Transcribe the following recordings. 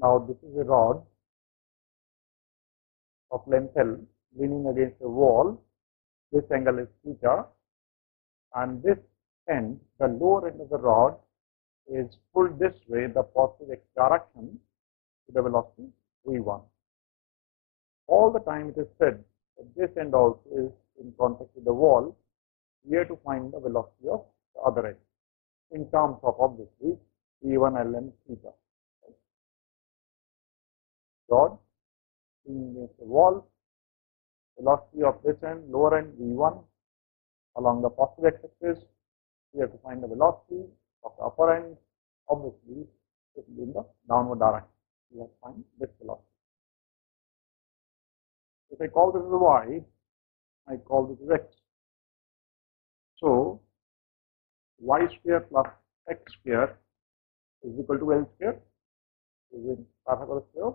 Now this is a rod of length L leaning against a wall. This angle is theta, and this end, the lower end of the rod, is pulled this way, the positive x direction, to the velocity v1. All the time it is said that this end also is in contact with the wall. We have to find the velocity of the other end in terms of obviously v1 ln theta. Rod leaning against the wall, velocity of this end, lower end v1 along the positive x-axis. We have to find the velocity of the upper end. Obviously, it will be in the downward direction. We have to find this velocity. If I call this as y, I call this as x. So, y square plus x square is equal to L square, is in Pythagoras theorem.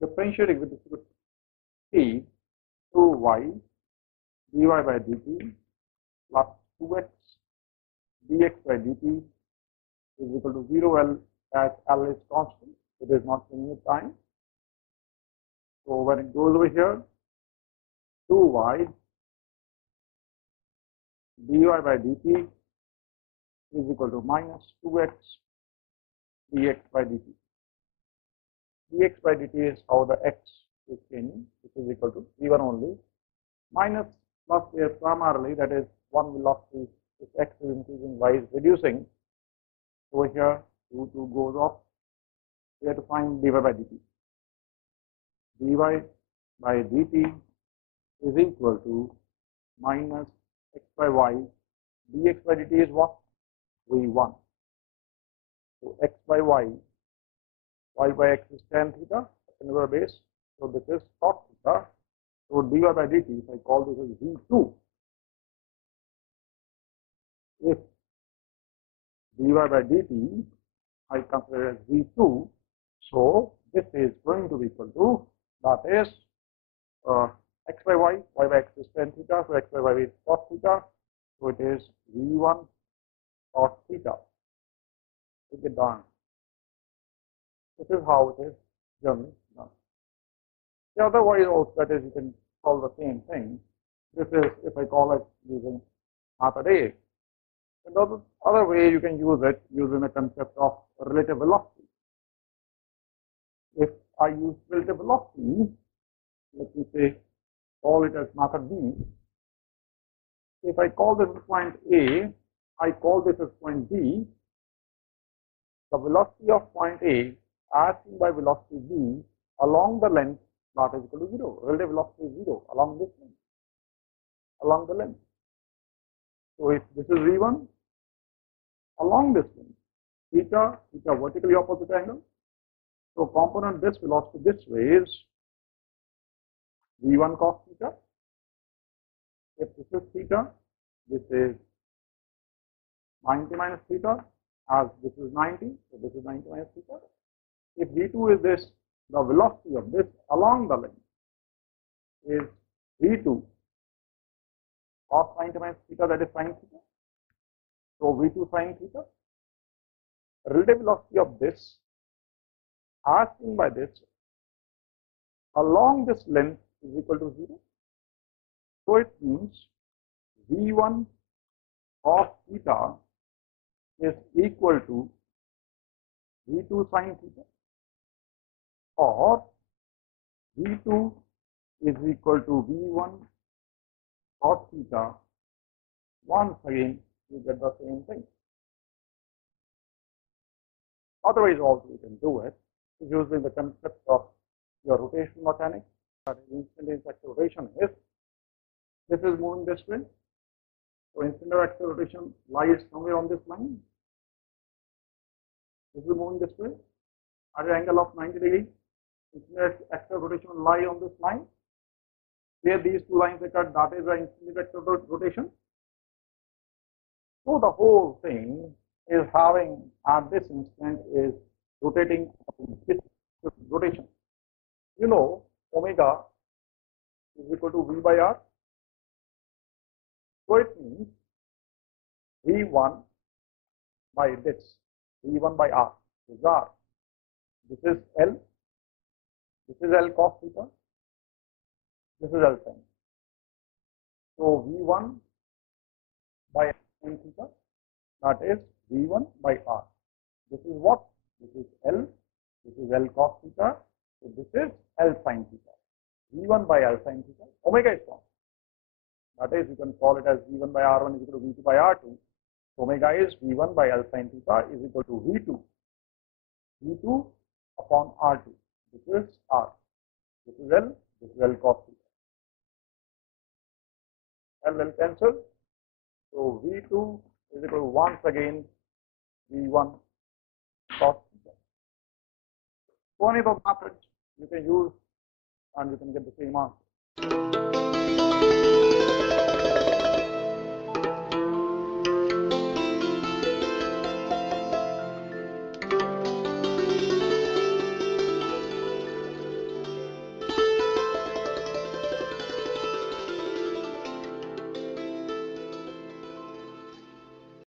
Differentiating with respect to t, 2y dy by dt plus 2x dx by dt is equal to 0 L, as L is constant. It is not changing with time. So when it goes over here, 2y dy by dt is equal to minus 2x dx by dt. Dx by dt is how the x is changing, which is equal to v1 only. Minus plus here primarily, that is one velocity, if x is increasing, y is reducing. Over here, 2 goes off. We have to find dy by dt. Dy by dt is equal to minus x by y. Dx by dt is what? v1. So x by y by x is tan theta, second order base. So this is cos theta. So dy by dt, if I call this as v2, if dy by dt I consider as v2, so this is going to be equal to, that is x by y by x is tan theta, so x by y is cos theta, so it is v1 cos theta. Take it down. This is how it is generally done. The other way also, that is, you can call the same thing. This is, if I call it using method A. And the other way you can use it using the concept of relative velocity. If I use relative velocity, let me say, call it as method B. If I call this point A, I call this as point B. The velocity of point A as seen by velocity B along the length not is equal to 0. Relative velocity is 0 along this length, along the length. So if this is v1 along this length, theta vertically opposite angle. So component this velocity this way is v1 cos theta. If this is theta, this is 90 minus theta, as this is 90, so this is 90 minus theta. If v2 is this, the velocity of this along the length is v2 cos 90 minus theta, that is sin theta. So v2 sin theta. Relative velocity of this as seen by this along this length is equal to 0. So it means v1 cos theta is equal to v2 sin theta, or v2 is equal to v1 cos theta. Once again, you get the same thing. Otherwise, also you can do it using the concept of your rotation mechanics. Instantaneous acceleration is, this is moving this way. So instantaneous acceleration lies somewhere on this line. This is moving this way at an angle of 90 degrees. Instantaneous acceleration will lie on this line. Here these two lines are cut, that is the instantaneous rotation. So the whole thing is having at this instant is rotating this rotation. You know, omega is equal to v by r. So it means v1 by this, v1 by r is r. This is L. This is L cos theta. This is L sin. So V1 by sin theta, that is V1 by R. This is what? This is L. This is L cos theta. So this is L sin theta. V1 by L sin theta. Omega is gone. That is, you can call it as V1 by R1 is equal to V2 by R2. Omega is V1 by L sin theta is equal to V2 upon R2. This is R. This is L. This is L cos theta. L cancel. So V2 is equal to once again V1 cos theta. So any of the methods you can use and you can get the same answer.